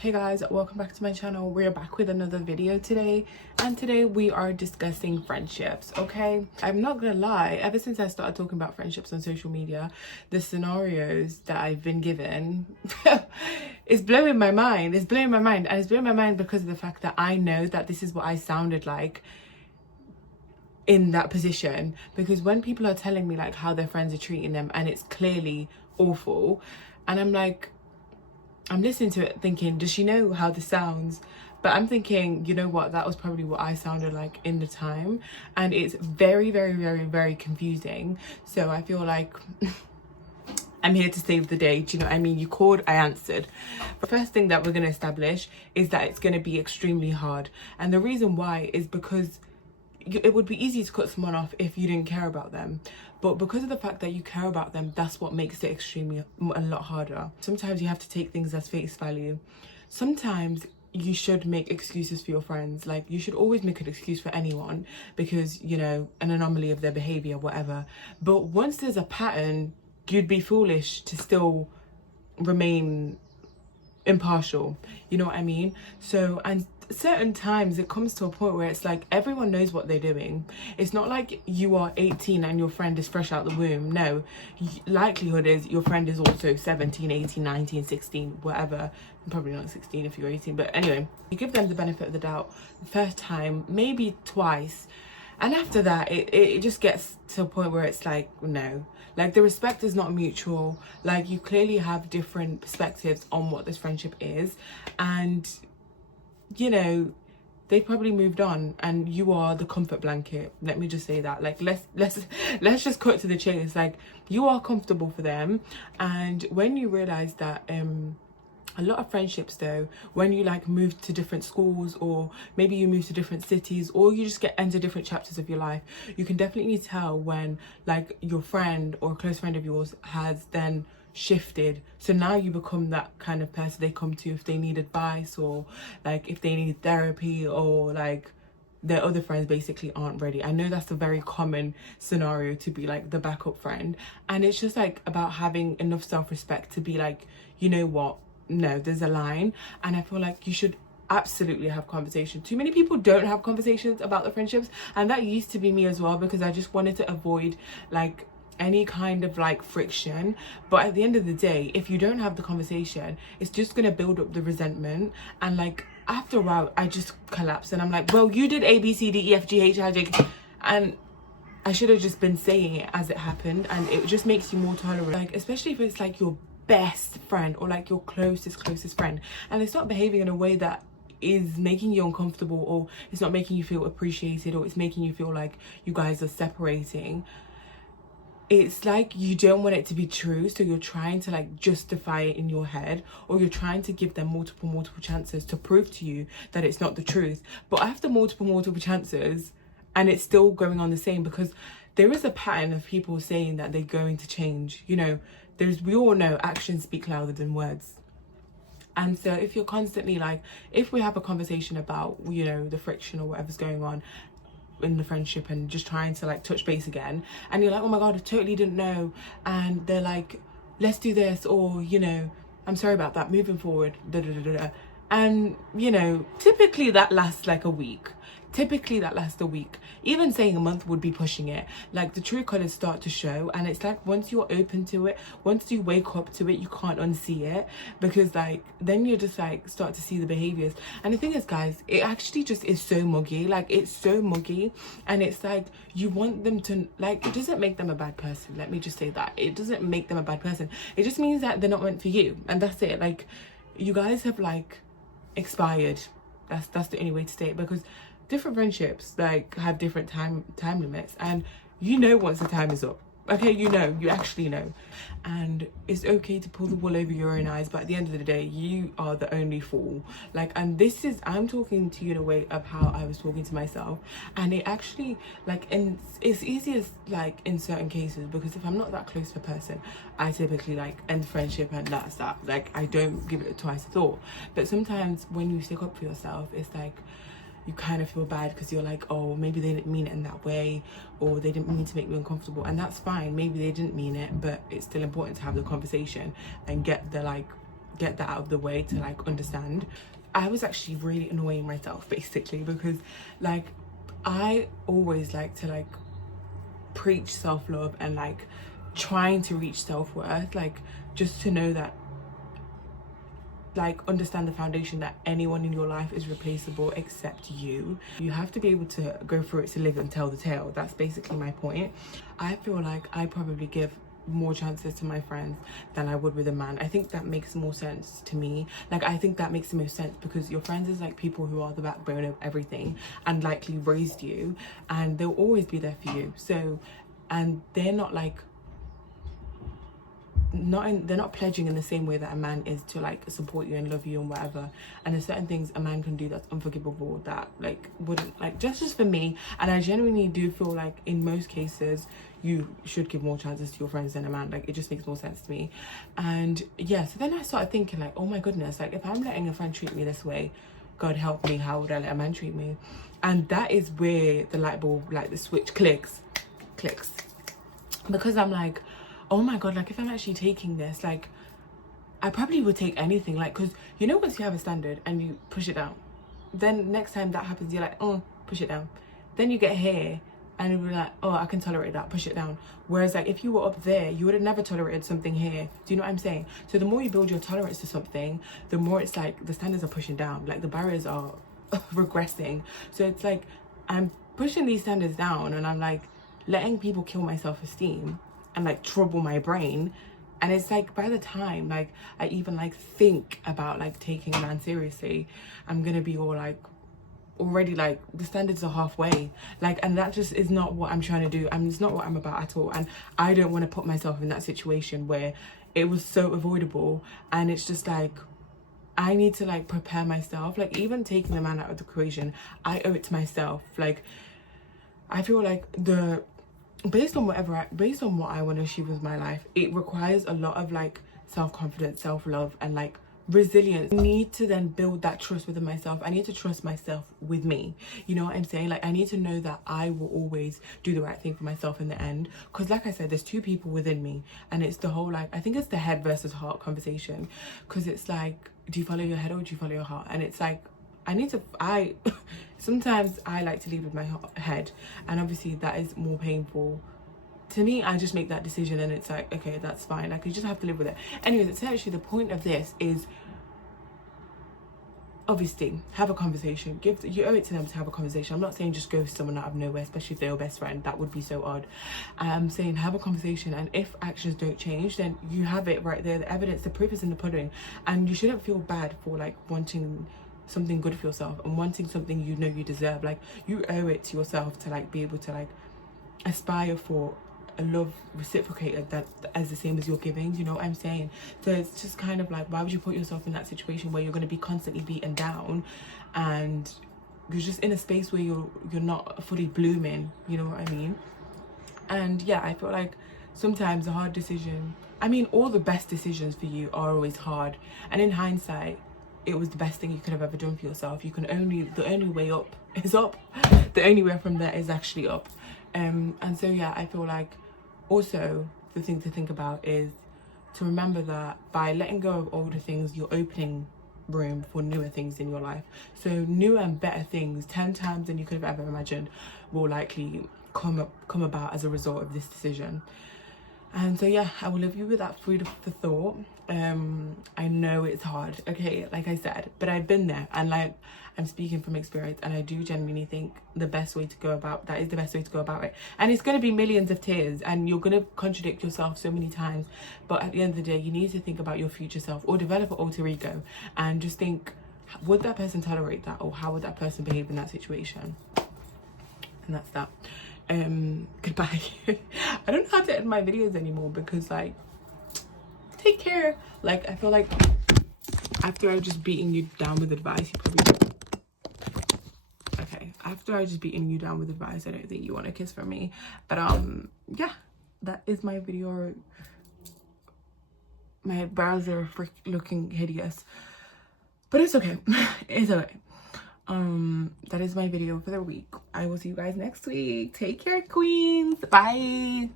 Hey guys, welcome back to my channel. We're back with another video today, and today we are discussing friendships. Okay, I'm not gonna lie, ever since I started talking about friendships on social media, the scenarios that I've been given it's blowing my mind. It's blowing my mind, and it's blowing my mind because of the fact that I know that this is what I sounded like in that position. Because when people are telling me like how their friends are treating them and it's clearly awful, and I'm listening to it thinking, does she know how this sounds? But I'm thinking, you know what, that was probably what I sounded like in the time. And it's very, very, very, very confusing. So I feel like I'm here to save the day. Do you know what I mean? You called, I answered. The first thing that we're going to establish is that it's going to be extremely hard. And the reason why is because it would be easy to cut someone off if you didn't care about them, but because of the fact that you care about them, that's what makes it extremely a lot harder. Sometimes you have to take things as face value. Sometimes you should make excuses for your friends. Like, you should always make an excuse for anyone because, you know, an anomaly of their behavior, whatever. But once there's a pattern, you'd be foolish to still remain impartial, you know what I mean? So, and certain times it comes to a point where it's like everyone knows what they're doing. It's not like you are 18 and your friend is fresh out the womb. No, likelihood is your friend is also 17, 18, 19, 16, whatever. Probably not 16 if you're 18, but anyway, you give them the benefit of the doubt the first time, maybe twice, and after that it just gets to a point where it's like, no, like the respect is not mutual. Like, you clearly have different perspectives on what this friendship is, and you know, they probably moved on and you are the comfort blanket. Let me just say that. Like, let's just cut to the chase. Like, you are comfortable for them. And when you realize that a lot of friendships though, when you like move to different schools, or maybe you move to different cities, or you just enter different chapters of your life, you can definitely tell when like your friend or a close friend of yours has then shifted. So now you become that kind of person they come to if they need advice, or like if they need therapy, or like their other friends basically aren't ready. I know that's a very common scenario, to be like the backup friend. And it's just like about having enough self-respect to be like, you know what, no, there's a line. And I feel like you should absolutely have conversations. Too many people don't have conversations about the friendships, and that used to be me as well, because I just wanted to avoid like any kind of like friction. But at the end of the day, if you don't have the conversation, it's just gonna build up the resentment, and like after a while I just collapse and I'm like, well, you did A B C D E F G H I J K, and I should have just been saying it as it happened. And it just makes you more tolerant, like especially if it's like your best friend or like your closest friend, and it's not behaving in a way that is making you uncomfortable, or it's not making you feel appreciated, or it's making you feel like you guys are separating. It's like you don't want it to be true, so you're trying to like justify it in your head, or you're trying to give them multiple chances to prove to you that it's not the truth. But after multiple chances and it's still going on the same, because there is a pattern of people saying that they're going to change. You know, we all know actions speak louder than words. And so if you're constantly like, if we have a conversation about, you know, the friction or whatever's going on in the friendship, and just trying to like touch base again, and you're like, oh my god, I totally didn't know, and they're like, let's do this, or, you know, I'm sorry about that, moving forward, and you know, typically that lasts like a week. Even saying a month would be pushing it. Like, the true colors start to show, and it's like once you're open to it, once you wake up to it, you can't unsee it, because like then you just like start to see the behaviors. And the thing is, guys, it actually just is so muggy. Like, it's so muggy, and it's like you want them to, like, it doesn't make them a bad person. Let me just say that. It doesn't make them a bad person. It just means that they're not meant for you, and that's it. Like, you guys have like expired. That's the only way to say it, because different friendships like have different time limits, and you know once the time is up. Okay, you know, you actually know. And it's okay to pull the wool over your own eyes, but at the end of the day, you are the only fool. Like, and this is, I'm talking to you in a way of how I was talking to myself. And it actually, like, and it's easiest like in certain cases, because if I'm not that close to a person, I typically like end friendship, and that's that. Like, I don't give it twice a thought. But sometimes when you stick up for yourself, it's like you kind of feel bad, because you're like, oh, maybe they didn't mean it in that way, or they didn't mean to make me uncomfortable. And that's fine, maybe they didn't mean it, but it's still important to have the conversation and get the like get that out of the way to like understand. I was actually really annoying myself basically, because like I always like to like preach self-love and like trying to reach self-worth, like just to know that, like understand the foundation that anyone in your life is replaceable except you. You have to be able to go through it to live and tell the tale. That's basically my point. I feel like I probably give more chances to my friends than I would with a man. I think that makes more sense to me. Like I think that makes the most sense, because your friends is like people who are the backbone of everything and likely raised you, and they'll always be there for you. So, and they're not like they're not pledging in the same way that a man is to like support you and love you and whatever. And there's certain things a man can do that's unforgivable that like wouldn't, like just for me. And I genuinely do feel like in most cases you should give more chances to your friends than a man. Like it just makes more sense to me. And yeah, so then I started thinking like, oh my goodness, like if I'm letting a friend treat me this way, God help me, how would I let a man treat me? And that is where the light bulb, like the switch clicks, because I'm like, oh my God, like if I'm actually taking this, like I probably would take anything, like, because you know once you have a standard and you push it down, then next time that happens you're like, oh, push it down. Then you get here and you'll be like, oh, I can tolerate that, push it down. Whereas like if you were up there, you would have never tolerated something here. Do you know what I'm saying? So the more you build your tolerance to something, the more it's like the standards are pushing down, like the barriers are regressing. So it's like I'm pushing these standards down and I'm like letting people kill my self-esteem and like trouble my brain. And it's like by the time like I even like think about like taking a man seriously, I'm gonna be all like already like the standards are halfway, like, and that just is not what I'm trying to do. And it's not what I'm about at all. And I don't want to put myself in that situation where it was so avoidable. And it's just like I need to like prepare myself. Like even taking the man out of the equation, I owe it to myself. Like I feel like based on what I want to achieve with my life, it requires a lot of like self-confidence, self-love, and like resilience. I need to then build that trust within myself. I need to trust myself with me. You know what I'm saying? Like I need to know that I will always do the right thing for myself in the end. Because like I said, there's two people within me, and it's the whole like, I think it's the head versus heart conversation. Because it's like, do you follow your head or do you follow your heart? And it's like sometimes I like to lead with my head, and obviously that is more painful to me. I just make that decision and it's like, okay, that's fine, like you just have to live with it. Anyways, essentially the point of this is obviously have a conversation. You owe it to them to have a conversation. I'm not saying just go to someone out of nowhere, especially if they're your best friend. That would be so odd. I'm saying have a conversation, and if actions don't change, then you have it right there, the evidence, the proof is in the pudding. And you shouldn't feel bad for like wanting something good for yourself and wanting something you know you deserve. Like you owe it to yourself to like be able to like aspire for a love reciprocated that as the same as you're giving. You know what I'm saying? So it's just kind of like, why would you put yourself in that situation where you're going to be constantly beaten down and you're just in a space where you're not fully blooming? You know what I mean? And yeah, I feel like sometimes a hard decision, I mean all the best decisions for you are always hard, and in hindsight it was the best thing you could have ever done for yourself. The only way up is up. The only way from there is actually up. And so yeah, I feel like also the thing to think about is to remember that by letting go of older things, you're opening room for newer things in your life. So newer and better things 10 times than you could have ever imagined will likely come about as a result of this decision. And so yeah, I will leave you with that food for thought. I know it's hard, okay, like I said, but I've been there, and like I'm speaking from experience, and I do genuinely think the best way to go about it. And it's going to be millions of tears, and you're going to contradict yourself so many times, but at the end of the day, you need to think about your future self, or develop an alter ego, and just think, would that person tolerate that, or how would that person behave in that situation? And that's that. Goodbye. I don't know how to end my videos anymore, because like, take care. Like I feel like after I just beaten you down with advice, you probably after I just beaten you down with advice, I don't think you want a kiss from me. But yeah, that is my video. My brows are looking hideous, but it's okay. It's okay. That is my video for the week. I will see you guys next week. Take care, queens. Bye.